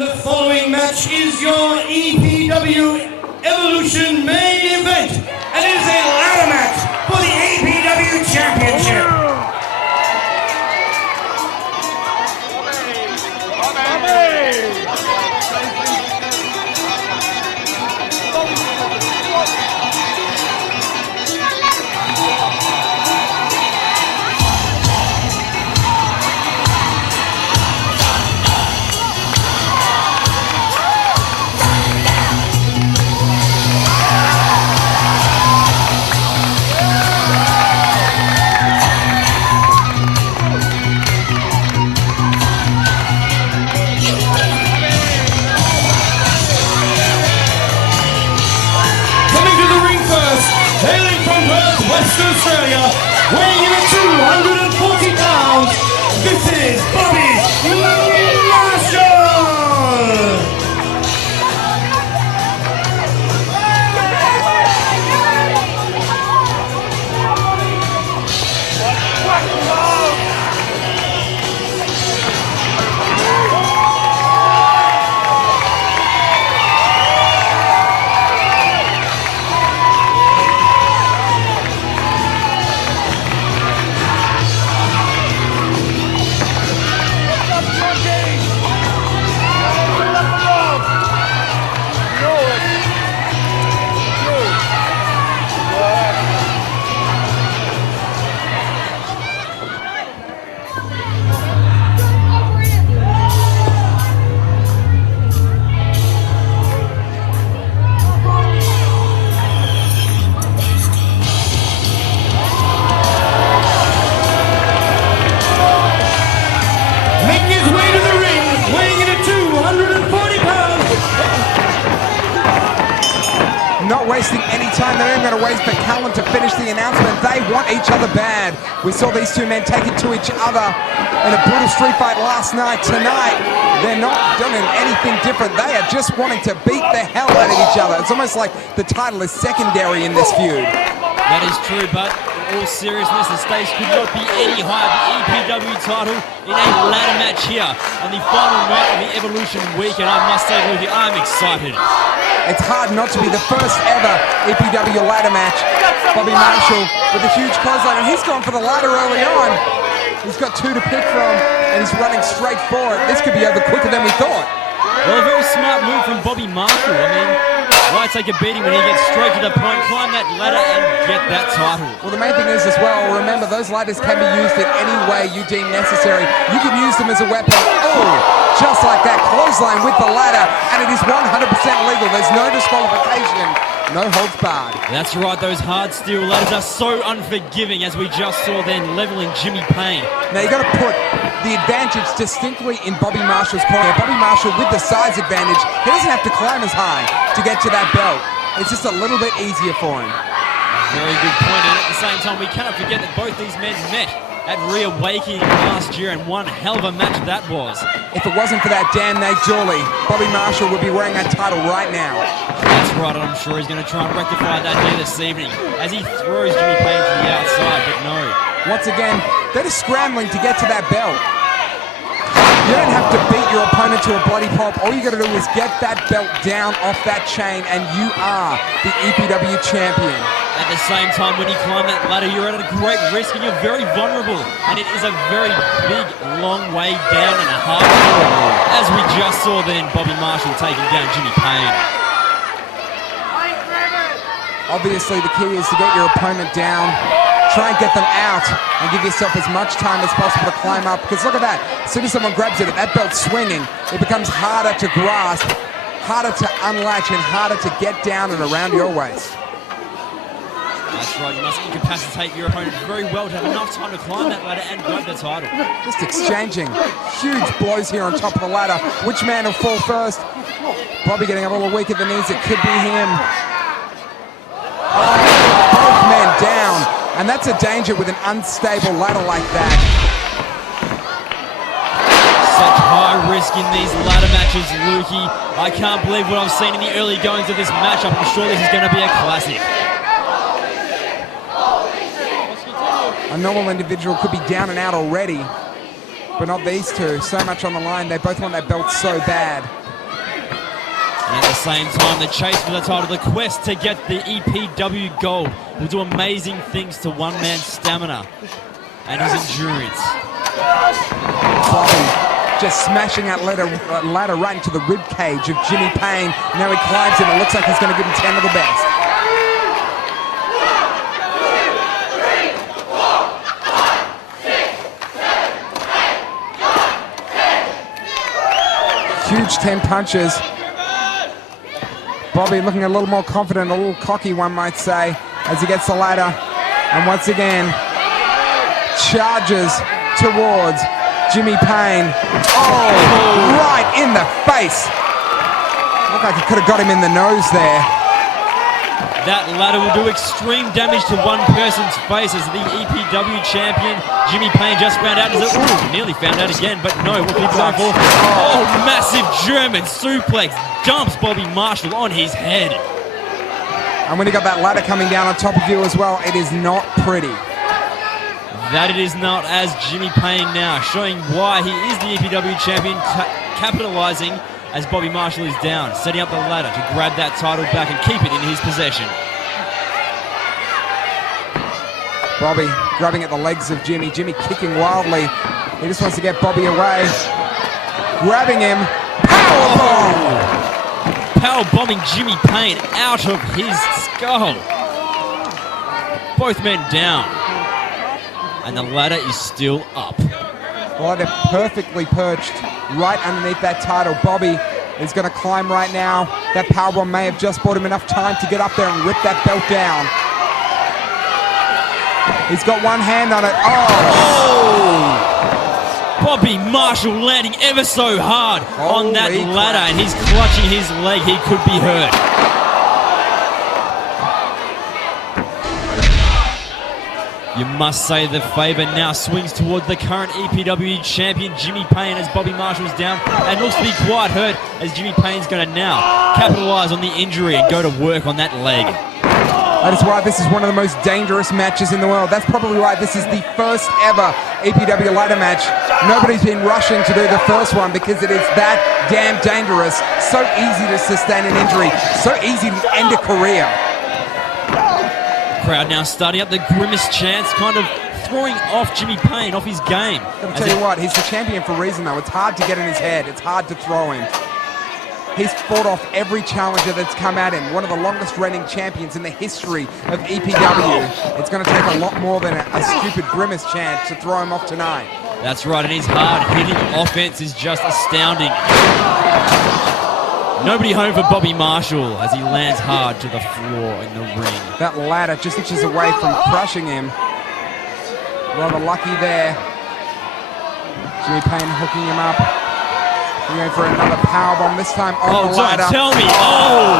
The following match is your EPW Evolution main event, and it is a ladder match for the EPW Championship. Hailing from Perth, Western Australia, weighing in at 240 pounds, this is Bobby Marshall! Not wasting any time. They're not even going to wait for Callum to finish the announcement. They want each other bad. We saw these two men take it to each other in a brutal street fight last night. Tonight, they're not doing anything different. They are just wanting to beat the hell out of each other. It's almost like the title is secondary in this feud. That is true, but in all seriousness, the stakes could not be any higher. The EPW title in a ladder match here on the final night of the Evolution weekend. I must say, Luki, I'm excited. It's hard not to be the first ever EPW ladder match. Bobby Marshall with a huge clothesline, and he's gone for the ladder early on. He's got two to pick from, and he's running straight for it. This could be over quicker than we thought. Well, a very smart move from Bobby Marshall. I mean, why take a beating when he gets straight to the point, climb that ladder, and get that title? Well, the main thing is as well, remember, those ladders can be used in any way you deem necessary. You can use them as a weapon. Oh, just like that clothesline with the ladder, and it is 100% legal. There's no disqualification, no holds barred. That's right, those hard steel ladders are so unforgiving, as we just saw then leveling Jimmy Payne. Now you got to put the advantage distinctly in Bobby Marshall's corner. Bobby Marshall with the size advantage, he doesn't have to climb as high to get to that belt. It's just a little bit easier for him. Very good point, and at the same time, we cannot forget that both these men met at Reawakening last year, and one hell of a match that was. If it wasn't for that damn Nate Dooley, Bobby Marshall would be wearing that title right now. That's right, and I'm sure he's going to try and rectify that here this evening as he throws Jimmy Payne to the outside, but no. Once again, they're just scrambling to get to that belt. You don't have to beat your opponent to a bloody pulp. All you got to do is get that belt down off that chain, and you are the EPW champion. At the same time, when you climb that ladder, you're at a great risk and you're very vulnerable. And it is a very big, long way down and a hard fall. As we just saw then, Bobby Marshall taking down Jimmy Payne. Obviously, the key is to get your opponent down, try and get them out, and give yourself as much time as possible to climb up. Because look at that, as soon as someone grabs it, if that belt's swinging, it becomes harder to grasp, harder to unlatch, and harder to get down and around your waist. That's right, you must incapacitate your opponent very well to have enough time to climb that ladder and grab the title. Just exchanging huge blows here on top of the ladder. Which man will fall first? Bobby getting a little weak at the knees. It could be him. Oh, both men down. And that's a danger with an unstable ladder like that. Such high risk in these ladder matches, Lukey. I can't believe what I've seen in the early goings of this matchup. I'm sure this is going to be a classic. A normal individual could be down and out already, but not these two. So much on the line. They both want that belt so bad. And at the same time, the chase for the title, the quest to get the EPW gold will do amazing things to one man's stamina and his endurance. Bobby just smashing that ladder right into the rib cage of Jimmy Payne. Now he climbs it. It looks like he's going to give him 10 of the best. Huge 10 punches. Bobby looking a little more confident, a little cocky, one might say, as he gets the ladder. And once again, charges towards Jimmy Payne. Oh, right in the face. Looked like he could have got him in the nose there. That ladder will do extreme damage to one person's face as the EPW champion, Jimmy Payne, just found out. Nearly found out again, but no, what keeps going for? Oh, massive German suplex dumps Bobby Marshall on his head. And when you got that ladder coming down on top of you as well, it is not pretty. That it is not, as Jimmy Payne now showing why he is the EPW champion, capitalizing as Bobby Marshall is down, setting up the ladder to grab that title back and keep it in his possession. Bobby grabbing at the legs of Jimmy. Jimmy kicking wildly. He just wants to get Bobby away. Grabbing him. Powerbomb! Powerbombing Jimmy Payne out of his skull. Both men down. And the ladder is still up. Well, they're perfectly perched right underneath that title. Bobby is going to climb right now. That powerbomb may have just bought him enough time to get up there and rip that belt down. He's got one hand on it. Oh! Bobby Marshall landing ever so hard on that ladder, and he's clutching his leg. He could be hurt. You must say the favour now swings towards the current EPW champion, Jimmy Payne, as Bobby Marshall's down and looks to be quite hurt, as Jimmy Payne's going to now capitalise on the injury and go to work on that leg. That is why this is one of the most dangerous matches in the world. That's probably why this is the first ever EPW ladder match. Nobody's been rushing to do the first one because it is that damn dangerous. So easy to sustain an injury. So easy to end a career. Crowd now starting up the grimace chants, kind of throwing off Jimmy Payne off his game. I'll tell you what, he's the champion for a reason though. It's hard to get in his head. It's hard to throw him. He's fought off every challenger that's come at him. One of the longest reigning champions in the history of EPW. It's going to take a lot more than a stupid grimace chant to throw him off tonight. That's right, and his hard-hitting offense is just astounding. Nobody home for Bobby Marshall as he lands hard to the floor in the ring. That ladder just inches away from crushing him. Rather lucky there. Jimmy Payne hooking him up. Going for another powerbomb, this time on the ladder. Don't tell me. Oh!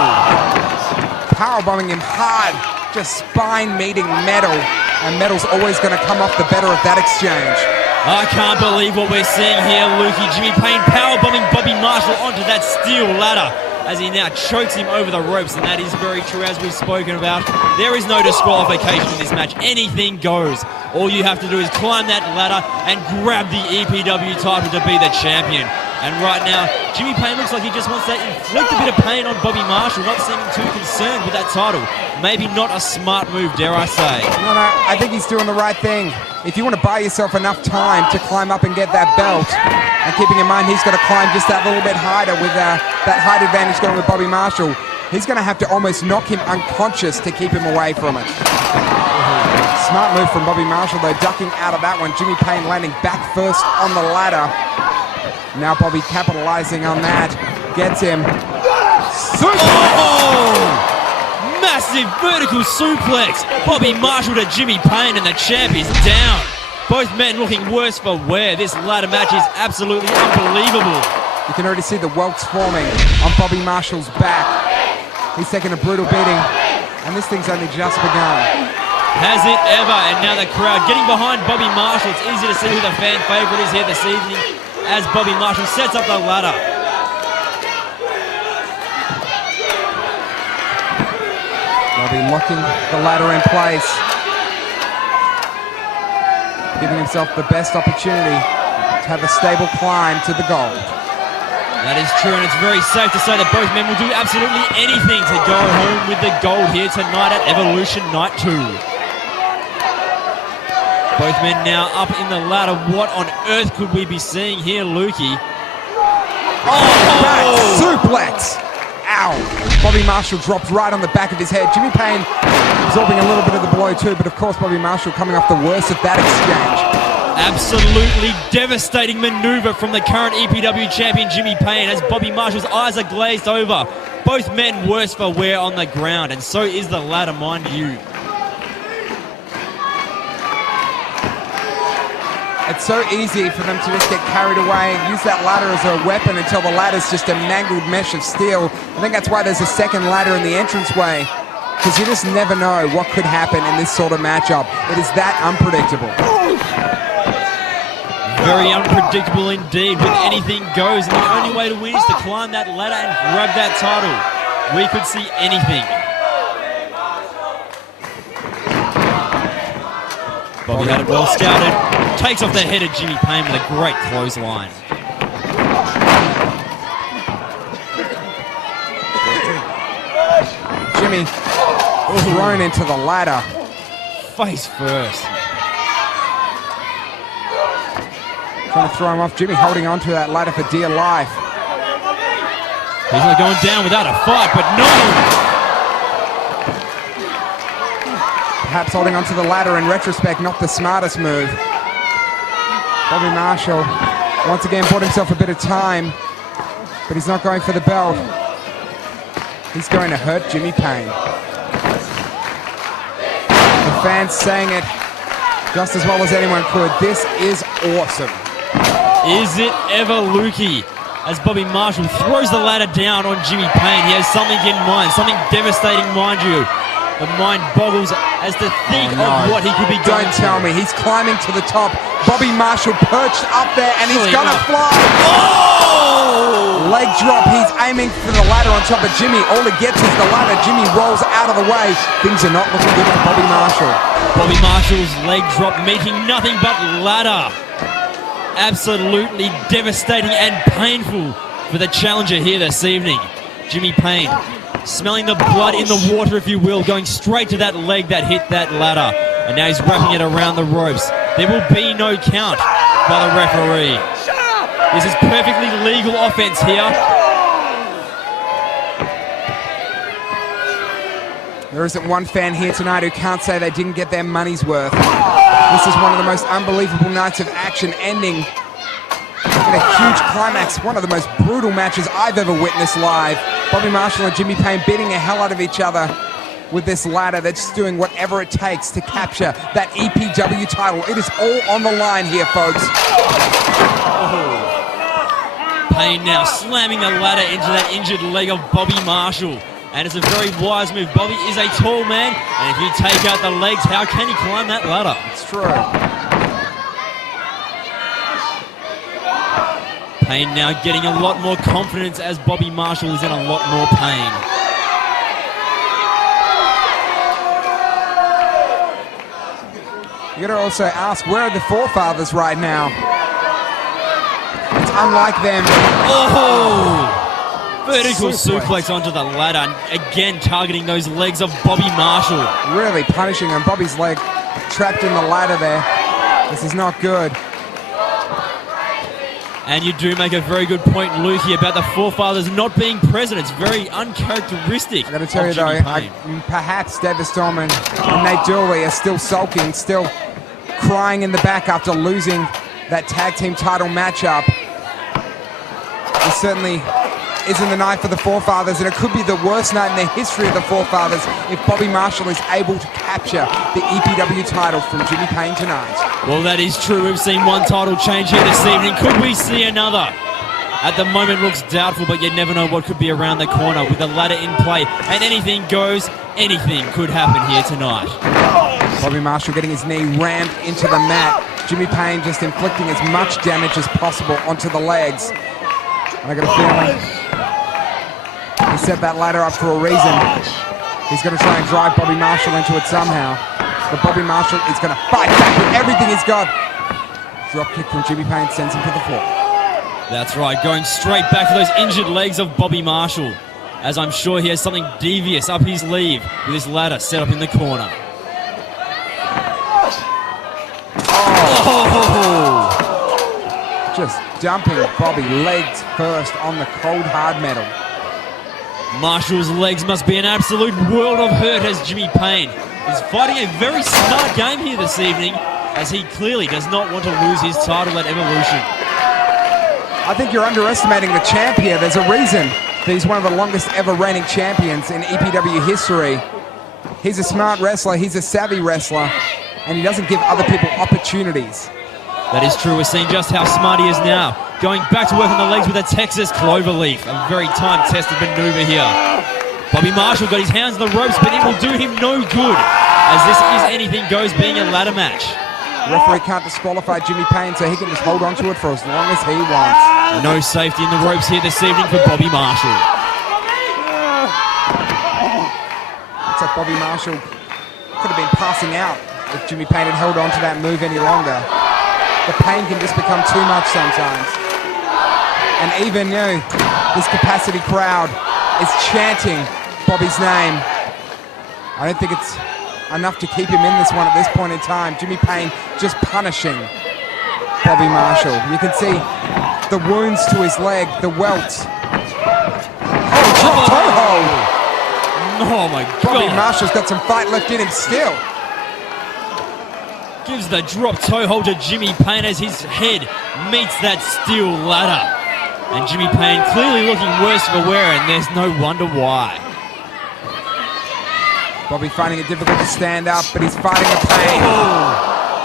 Powerbombing him hard. Just spine meeting metal. And metal's always going to come off the better of that exchange. I can't believe what we're seeing here, Lukey. Jimmy Payne powerbombing Bobby Marshall onto that steel ladder as he now chokes him over the ropes, and that is very true, as we've spoken about. There is no disqualification in this match. Anything goes. All you have to do is climb that ladder and grab the EPW title to be the champion. And right now, Jimmy Payne looks like he just wants to inflict a bit of pain on Bobby Marshall, not seeming too concerned with that title. Maybe not a smart move, dare I say. No, I think he's doing the right thing. If you want to buy yourself enough time to climb up and get that belt, and keeping in mind he's got to climb just that little bit higher with that height advantage going with Bobby Marshall, he's going to have to almost knock him unconscious to keep him away from it. Smart move from Bobby Marshall, though, ducking out of that one. Jimmy Payne landing back first on the ladder. Now Bobby capitalizing on that. Gets him. Massive vertical suplex. Bobby Marshall to Jimmy Payne, and the champ is down. Both men looking worse for wear. This ladder match is absolutely unbelievable. You can already see the welts forming on Bobby Marshall's back. He's taking a brutal beating, and this thing's only just begun. Has it ever? And now the crowd getting behind Bobby Marshall. It's easy to see who the fan favorite is here this evening as Bobby Marshall sets up the ladder. Bobby locking the ladder in place, giving himself the best opportunity to have a stable climb to the gold. That is true, and it's very safe to say that both men will do absolutely anything to go home with the gold here tonight at Evolution Night 2. Both men now up in the ladder. What on earth could we be seeing here, Lukey? Back suplex. Ow. Bobby Marshall dropped right on the back of his head. Jimmy Payne absorbing a little bit of the blow too, but of course Bobby Marshall coming off the worst of that exchange. Absolutely devastating maneuver from the current EPW champion Jimmy Payne as Bobby Marshall's eyes are glazed over. Both men worse for wear on the ground, and so is the ladder, mind you. It's so easy for them to just get carried away and use that ladder as a weapon until the ladder's just a mangled mesh of steel. I think that's why there's a second ladder in the entranceway, because you just never know what could happen in this sort of matchup. It is that unpredictable. Very unpredictable indeed. With anything goes, and the only way to win is to climb that ladder and grab that title. We could see anything. Bobby had it well scouted. Takes off the head of Jimmy Payne with a great clothesline. Jimmy thrown into the ladder. Face first. Trying to throw him off. Jimmy holding on to that ladder for dear life. He's not going down without a fight, but no! Perhaps holding onto the ladder in retrospect, not the smartest move. Bobby Marshall once again bought himself a bit of time, but he's not going for the belt. He's going to hurt Jimmy Payne. The fans saying it just as well as anyone could. This is awesome. Is it ever, Lukey? As Bobby Marshall throws the ladder down on Jimmy Payne. He has something in mind, something devastating, mind you. The mind boggles as to think of what he could be going Don't tell me. He's climbing to the top. Bobby Marshall perched up there, and he's gonna fly. Oh! Leg drop. He's aiming for the ladder on top of Jimmy. All he gets is the ladder. Jimmy rolls out of the way. Things are not looking good for Bobby Marshall. Bobby Marshall's leg drop meeting nothing but ladder. Absolutely devastating and painful for the challenger here this evening. Jimmy Payne smelling the blood in the water, if you will, going straight to that leg that hit that ladder. And now he's wrapping it around the ropes. There will be no count by the referee. This is perfectly legal offense here. There isn't one fan here tonight who can't say they didn't get their money's worth. This is one of the most unbelievable nights of action ending in a huge climax. One of the most brutal matches I've ever witnessed live. Bobby Marshall and Jimmy Payne beating the hell out of each other with this ladder. They're just doing whatever it takes to capture that EPW title. It is all on the line here, folks. Payne now slamming the ladder into that injured leg of Bobby Marshall. And it's a very wise move. Bobby is a tall man, and if you take out the legs, how can he climb that ladder? It's true. Payne now getting a lot more confidence as Bobby Marshall is in a lot more pain. You gotta also ask, where are the forefathers right now? It's unlike them. Oh! Vertical suplex onto the ladder, and again targeting those legs of Bobby Marshall. Really punishing him. Bobby's leg trapped in the ladder there. This is not good. And you do make a very good point, Lukey, about the forefathers not being present. It's very uncharacteristic. I got to tell you though, perhaps David Storm and Nate Dooley are still sulking, still crying in the back after losing that tag team title matchup. It certainly isn't the night for the forefathers, and it could be the worst night in the history of the forefathers if Bobby Marshall is able to capture the EPW title from Jimmy Payne tonight. Well, that is true. We've seen one title change here this evening. Could we see another? At the moment looks doubtful, but you never know what could be around the corner with the ladder in play. And anything goes, anything could happen here tonight. Bobby Marshall getting his knee rammed into the mat. Jimmy Payne just inflicting as much damage as possible onto the legs. And I got a feeling he set that ladder up for a reason. He's going to try and drive Bobby Marshall into it somehow. But Bobby Marshall is going to fight back with everything he's got. Drop kick from Jimmy Payne sends him to the floor. That's right, going straight back to those injured legs of Bobby Marshall, as I'm sure he has something devious up his sleeve with his ladder set up in the corner. Oh! Just dumping Bobby legs first on the cold hard metal. Marshall's legs must be an absolute world of hurt as Jimmy Payne is fighting a very smart game here this evening, as he clearly does not want to lose his title at Evolution. I think you're underestimating the champ here. There's a reason that he's one of the longest ever reigning champions in EPW history. He's a smart wrestler, he's a savvy wrestler, and he doesn't give other people opportunities. That is true. We're seeing just how smart he is now. Going back to work on the legs with a Texas Cloverleaf. A very time-tested maneuver here. Bobby Marshall got his hands on the ropes, but it will do him no good, as this is anything goes being a ladder match. The referee can't disqualify Jimmy Payne, so he can just hold on to it for as long as he wants. No safety in the ropes here this evening for Bobby Marshall. Looks like Bobby Marshall could have been passing out if Jimmy Payne had held on to that move any longer. The pain can just become too much sometimes. And even this capacity crowd is chanting Bobby's name. I don't think it's enough to keep him in this one at this point in time. Jimmy Payne just punishing Bobby Marshall. You can see the wounds to his leg, the welts. Oh, drop toe hold! Oh my God. Bobby Marshall's got some fight left in him still. Gives the drop toe hold to Jimmy Payne as his head meets that steel ladder. And Jimmy Payne clearly looking worse for wear, and there's no wonder why. Bobby finding it difficult to stand up, but he's fighting the pain.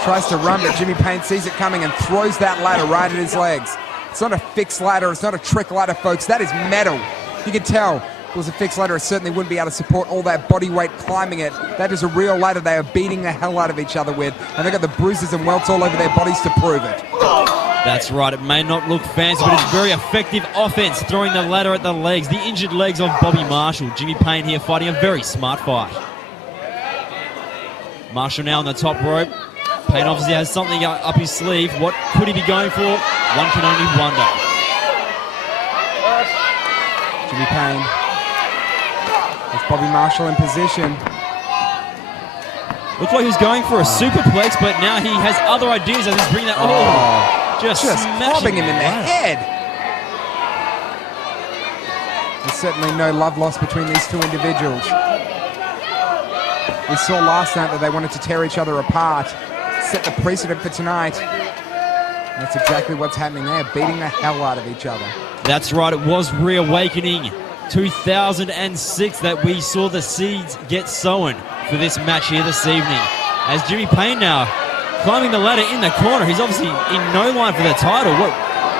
Tries to run, but Jimmy Payne sees it coming and throws that ladder right at his legs. It's not a fixed ladder, it's not a trick ladder, folks. That is metal. You can tell if it was a fixed ladder, it certainly wouldn't be able to support all that body weight climbing it. That is a real ladder they are beating the hell out of each other with, and they've got the bruises and welts all over their bodies to prove it. That's right, it may not look fancy, but it's very effective offense, throwing the ladder at the legs, the injured legs of Bobby Marshall. Jimmy Payne here fighting a very smart fight. Marshall now on the top rope. Payne obviously has something up his sleeve. What could he be going for? One can only wonder. Jimmy Payne. There's Bobby Marshall in position. Looked like he was going for a superplex, but now he has other ideas as he's bringing that. Just clubbing him in the head. There's certainly no love lost between these two individuals. We saw last night that they wanted to tear each other apart, set the precedent for tonight. And that's exactly what's happening there, beating the hell out of each other. That's right, it was Reawakening 2006 that we saw the seeds get sown for this match here this evening. As Jimmy Payne now climbing the ladder in the corner, he's obviously in no line for the title.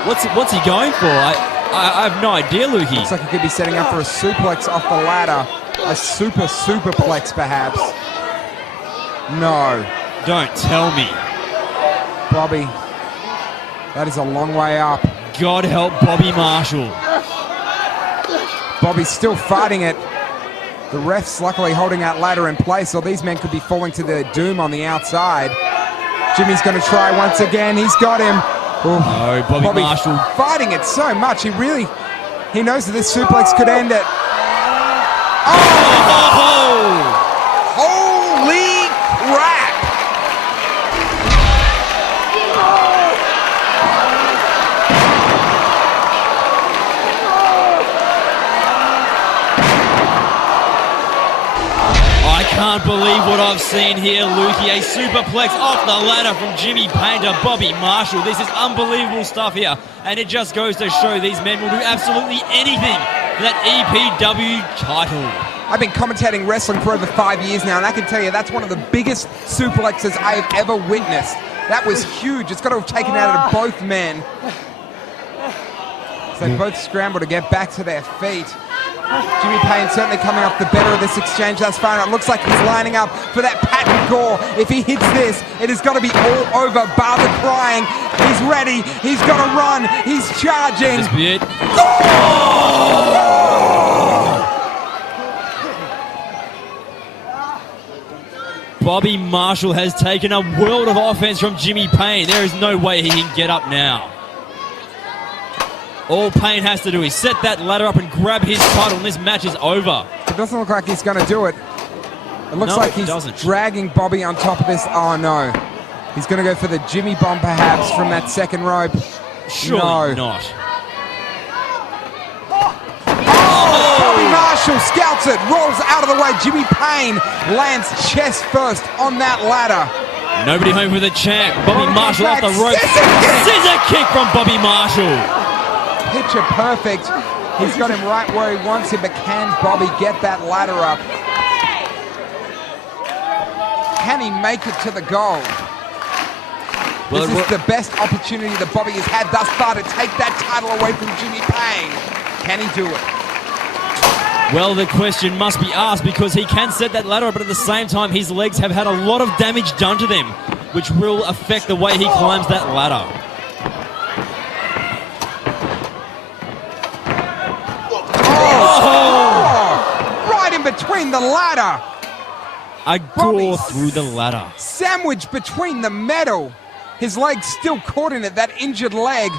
What's he going for? I have no idea, Lukey. Looks like he could be setting up for a suplex off the ladder. A superplex, perhaps. No. Don't tell me. Bobby, that is a long way up. God help Bobby Marshall. Bobby's still fighting it. The ref's luckily holding that ladder in place, or these men could be falling to their doom on the outside. Jimmy's going to try once again. He's got him. No, Bobby Marshall fighting it so much. He knows that this suplex could end it. Oh! Holy crap! I can't believe what I've seen here, Lukey. A superplex off the ladder from Jimmy Payne to Bobby Marshall. This is unbelievable stuff here, and it just goes to show these men will do absolutely anything for that EPW title. I've been commentating wrestling for over 5 years now, and I can tell you that's one of the biggest suplexes I have ever witnessed. That was huge. It's got to have taken out of both men. So they both scramble to get back to their feet. Jimmy Payne certainly coming off the better of this exchange thus far, and it looks like he's lining up for that patent gore. If he hits this, it has got to be all over, bar the crying. He's ready, he's got to run, he's charging. This be it. Bobby Marshall has taken a world of offense from Jimmy Payne. There is no way he can get up now. All Payne has to do is set that ladder up and grab his title, and this match is over. It doesn't look like he's going to do it. It looks like he's dragging Bobby on top of this. Oh, no. He's going to go for the Jimmy Bomb, perhaps, from that second rope. Surely not. Bobby Marshall scouts it, rolls out of the way. Jimmy Payne lands chest first on that ladder. Nobody home for the champ. Bobby Marshall off the rope. Scissor kick from Bobby Marshall. Picture perfect. He's got him right where he wants him, but can Bobby get that ladder up? Can he make it to the goal? Well, this is the best opportunity that Bobby has had thus far to take that title away from Jimmy Payne. Can he do it? Well, the question must be asked, because he can set that ladder up, but at the same time, his legs have had a lot of damage done to them, which will affect the way he climbs that ladder. Oh! Right in between the ladder. A gore through the ladder. Sandwiched between the metal. His leg's still caught in it, that injured leg.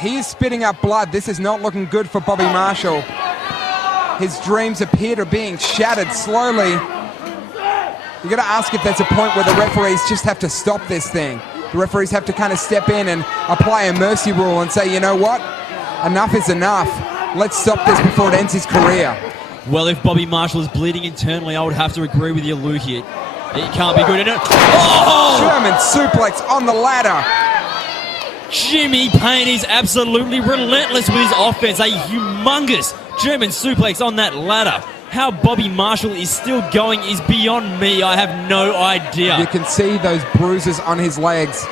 He is spitting up blood. This is not looking good for Bobby Marshall. His dreams appear to be being shattered slowly. You got to ask if there's a point where the referees just have to stop this thing. The referees have to kind of step in and apply a mercy rule and say, you know what? Enough is enough. Let's stop this before it ends his career. Well, if Bobby Marshall is bleeding internally, I would have to agree with you, Luke here. It can't be good, innit? Oh! German suplex on the ladder. Jimmy Payne is absolutely relentless with his offense. A humongous German suplex on that ladder. How Bobby Marshall is still going is beyond me. I have no idea. You can see those bruises on his legs.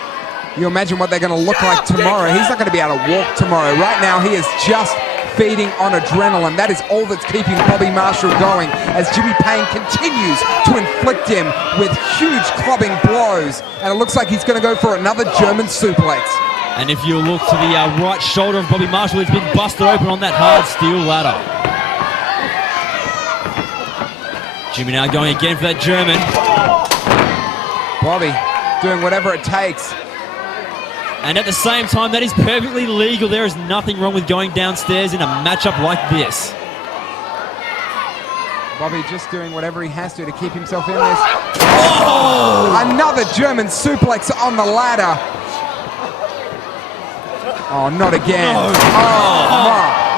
You imagine what they're going to look like tomorrow. He's not going to be able to walk tomorrow. Right now, he is just feeding on adrenaline. That is all that's keeping Bobby Marshall going as Jimmy Payne continues to inflict him with huge clubbing blows. And it looks like he's going to go for another German suplex. And if you look to the right shoulder of Bobby Marshall, it's been busted open on that hard steel ladder. Jimmy now going again for that German. Bobby doing whatever it takes. And at the same time, that is perfectly legal. There is nothing wrong with going downstairs in a matchup like this. Bobby just doing whatever he has to keep himself in this. Oh! Another German suplex on the ladder. Oh, not again. No.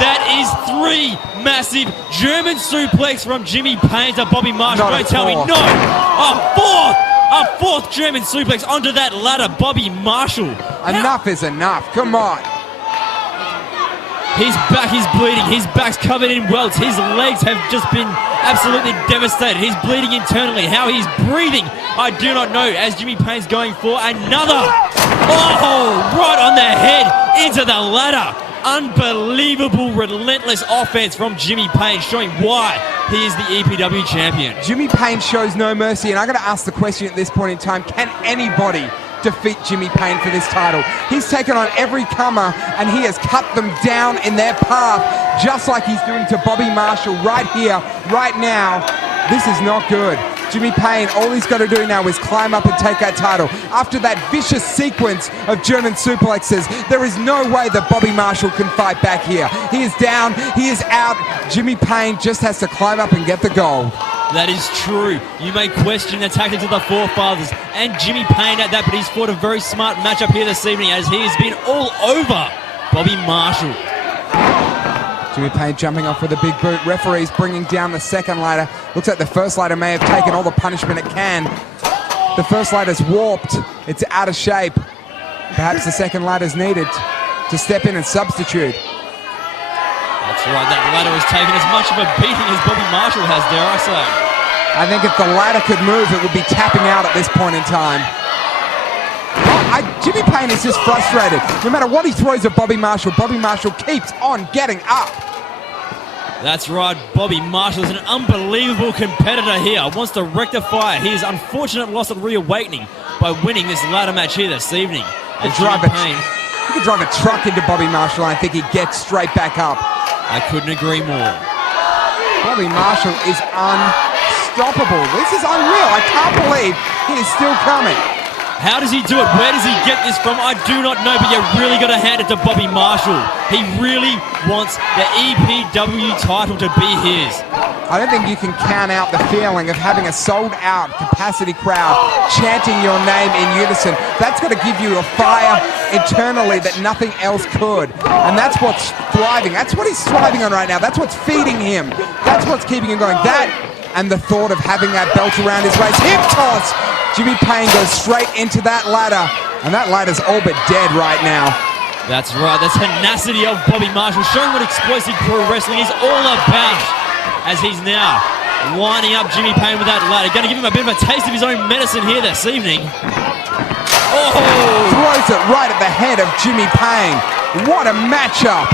That is 3 massive German suplex from Jimmy Payne to Bobby Marshall. Don't tell me no. A fourth German suplex onto that ladder, Bobby Marshall. Enough is enough. Come on. His back is bleeding. His back's covered in welts. His legs have just been absolutely devastated. He's bleeding internally. How he's breathing, I do not know, as Jimmy Payne's going for another. Oh, right on the head, into the ladder. Unbelievable, relentless offense from Jimmy Payne, showing why he is the EPW champion. Jimmy Payne shows no mercy, and I got to ask the question at this point in time, can anybody defeat Jimmy Payne for this title? He's taken on every comer, and he has cut them down in their path, just like he's doing to Bobby Marshall right here, right now. This is not good. Jimmy Payne, all he's got to do now is climb up and take that title. After that vicious sequence of German suplexes, there is no way that Bobby Marshall can fight back here. He is down, he is out. Jimmy Payne just has to climb up and get the gold. That is true. You may question the tactics of the forefathers and Jimmy Payne at that, but he's fought a very smart matchup here this evening as he has been all over Bobby Marshall. Jimmy Payne jumping off with a big boot. Referees bringing down the second ladder. Looks like the first ladder may have taken all the punishment it can. The first ladder's warped. It's out of shape. Perhaps the second ladder's needed to step in and substitute. That's right, that ladder has taken as much of a beating as Bobby Marshall has, dare I say. I think if the ladder could move, it would be tapping out at this point in time. Jimmy Payne is just frustrated. No matter what he throws at Bobby Marshall keeps on getting up. That's right, Bobby Marshall is an unbelievable competitor here. Wants to rectify his unfortunate loss at Reawakening by winning this ladder match here this evening. You could drive a truck into Bobby Marshall and I think he'd get straight back up. I couldn't agree more. Bobby Marshall is unstoppable. This is unreal. I can't believe he is still coming. How does he do it? Where does he get this from? I do not know, but you really got to hand it to Bobby Marshall. He really wants the EPW title to be his. I don't think you can count out the feeling of having a sold-out capacity crowd chanting your name in unison. That's got to give you a fire internally that nothing else could. And that's what's thriving. That's what he's thriving on right now. That's what's feeding him. That's what's keeping him going. That and the thought of having that belt around his waist. Hip toss! Jimmy Payne goes straight into that ladder. And that ladder's all but dead right now. That's right. The tenacity of Bobby Marshall, showing what explosive pro wrestling is all about, as he's now lining up Jimmy Payne with that ladder. Going to give him a bit of a taste of his own medicine here this evening. Oh! Throws it right at the head of Jimmy Payne. What a matchup.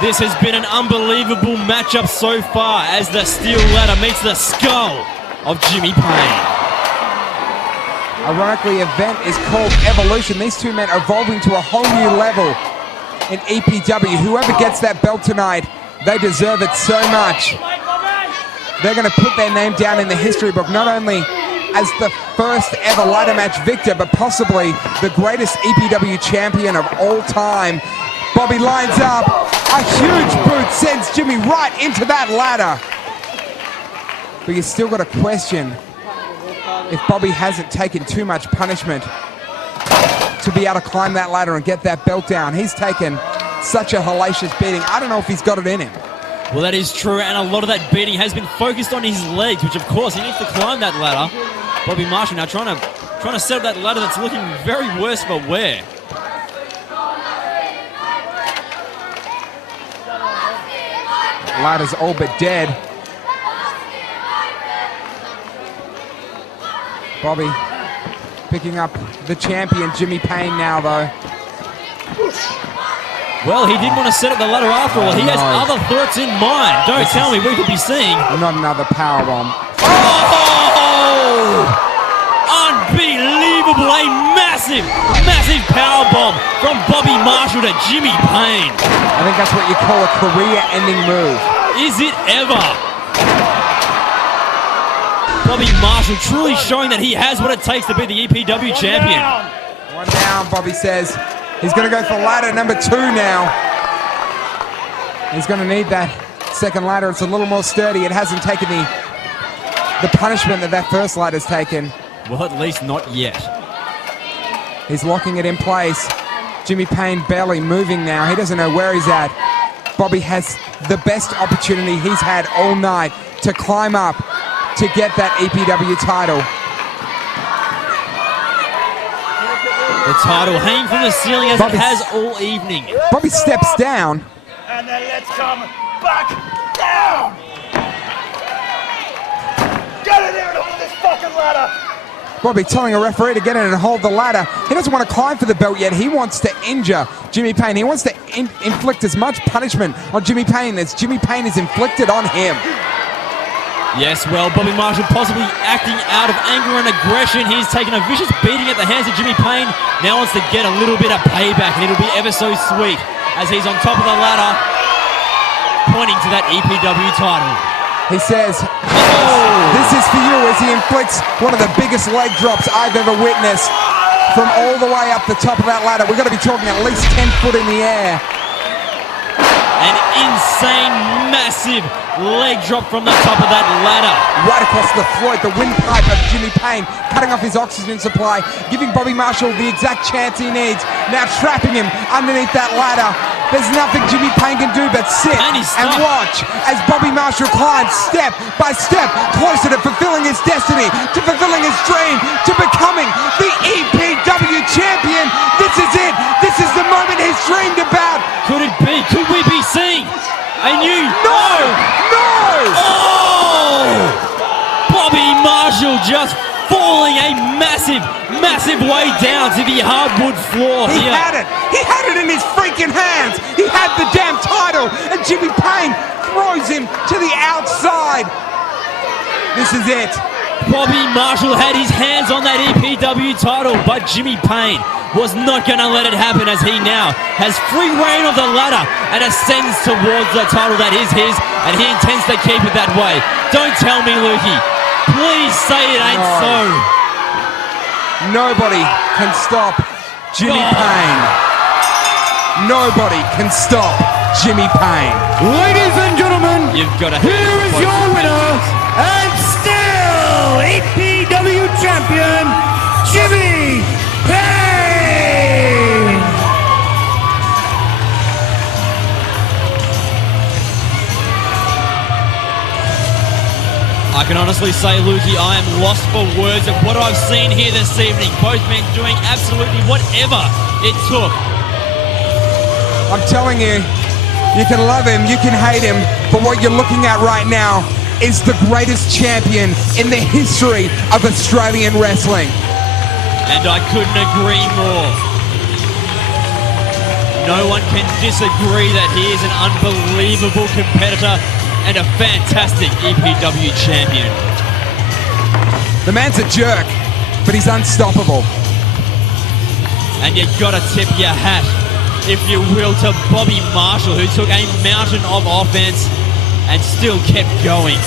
This has been an unbelievable matchup so far as the steel ladder meets the skull of Jimmy Payne. Ironically, event is called Evolution. These two men evolving to a whole new level in EPW. Whoever gets that belt tonight, they deserve it so much. They're going to put their name down in the history book, not only as the first ever ladder match victor, but possibly the greatest EPW champion of all time. Bobby lines up. A huge boot sends Jimmy right into that ladder. But you still got a question if Bobby hasn't taken too much punishment to be able to climb that ladder and get that belt down. He's taken such a hellacious beating. I don't know if he's got it in him. Well, that is true, and a lot of that beating has been focused on his legs, which of course he needs to climb that ladder. Bobby Marshall now trying to set up that ladder that's looking very worse for wear. Ladder's all but dead. Bobby picking up the champion, Jimmy Payne, now though. Well, he didn't want to set up the ladder after all. He has other thoughts in mind. Don't tell me we could be seeing. Not another powerbomb. Oh! Unbelievable! A massive, massive powerbomb from Bobby Marshall to Jimmy Payne. I think that's what you call a career-ending move. Is it ever? Bobby Marshall truly showing that he has what it takes to be the EPW champion. One down, Bobby says. He's going to go for ladder number 2 now. He's going to need that second ladder. It's a little more sturdy. It hasn't taken the punishment that first ladder's taken. Well, at least not yet. He's locking it in place. Jimmy Payne barely moving now. He doesn't know where he's at. Bobby has the best opportunity he's had all night to climb up to get that EPW title. The title hanging from the ceiling as Bobby, it has all evening. Bobby steps down. And then let's come back down! Get in there and hold this fucking ladder! Bobby telling a referee to get in and hold the ladder. He doesn't want to climb for the belt yet. He wants to injure Jimmy Payne. He wants to inflict as much punishment on Jimmy Payne as Jimmy Payne is inflicted on him. Yes, well, Bobby Marshall possibly acting out of anger and aggression. He's taken a vicious beating at the hands of Jimmy Payne. Now wants to get a little bit of payback, and it'll be ever so sweet as he's on top of the ladder, pointing to that EPW title. He says, this is for you, as he inflicts one of the biggest leg drops I've ever witnessed from all the way up the top of that ladder. We're going to be talking at least 10 foot in the air. An insane, massive leg drop from the top of that ladder. Right across the throat, the windpipe of Jimmy Payne, cutting off his oxygen supply, giving Bobby Marshall the exact chance he needs. Now trapping him underneath that ladder. There's nothing Jimmy Payne can do but sit and watch as Bobby Marshall climbs step by step closer to fulfilling his destiny, to fulfilling his dream, to becoming the EPW champion. This is it. This is the moment he's dreamed about. Could it be? Could we be seeing a new... No! Oh! Bobby Marshall just falling a massive, massive way down to the hardwood floor He here. had it. He had it in his freaking hands. He had the damn title, and Jimmy Payne throws him to the outside. This is it. Bobby Marshall had his hands on that EPW title, but Jimmy Payne was not going to let it happen, as he now has free reign of the ladder and ascends towards the title that is his, and he intends to keep it that way. Don't tell me, Lukey. Please say it ain't so. Nobody can stop Jimmy Payne. Nobody can stop Jimmy Payne. Ladies and gentlemen, You've got to here is your winner and still EPW champion, Jimmy Payne. I can honestly say, Lukey, I am lost for words at what I've seen here this evening. Both men doing absolutely whatever it took. I'm telling you, you can love him, you can hate him, but what you're looking at right now is the greatest champion in the history of Australian wrestling. And I couldn't agree more. No one can disagree that he is an unbelievable competitor and a fantastic EPW champion. The man's a jerk, but he's unstoppable. And you've got to tip your hat, if you will, to Bobby Marshall, who took a mountain of offense and still kept going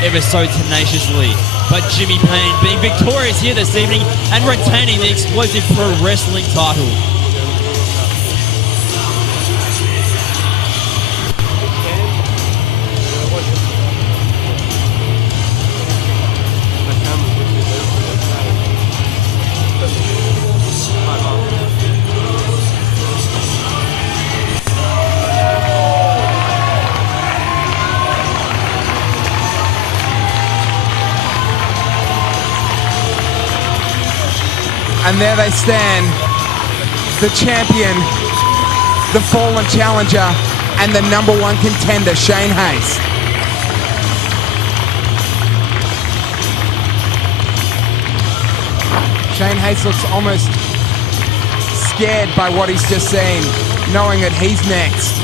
ever so tenaciously. But Jimmy Payne being victorious here this evening and retaining the explosive pro wrestling title. And there they stand, the champion, the fallen challenger, and the #1 contender, Shane Hayes. Shane Hayes looks almost scared by what he's just seen, knowing that he's next.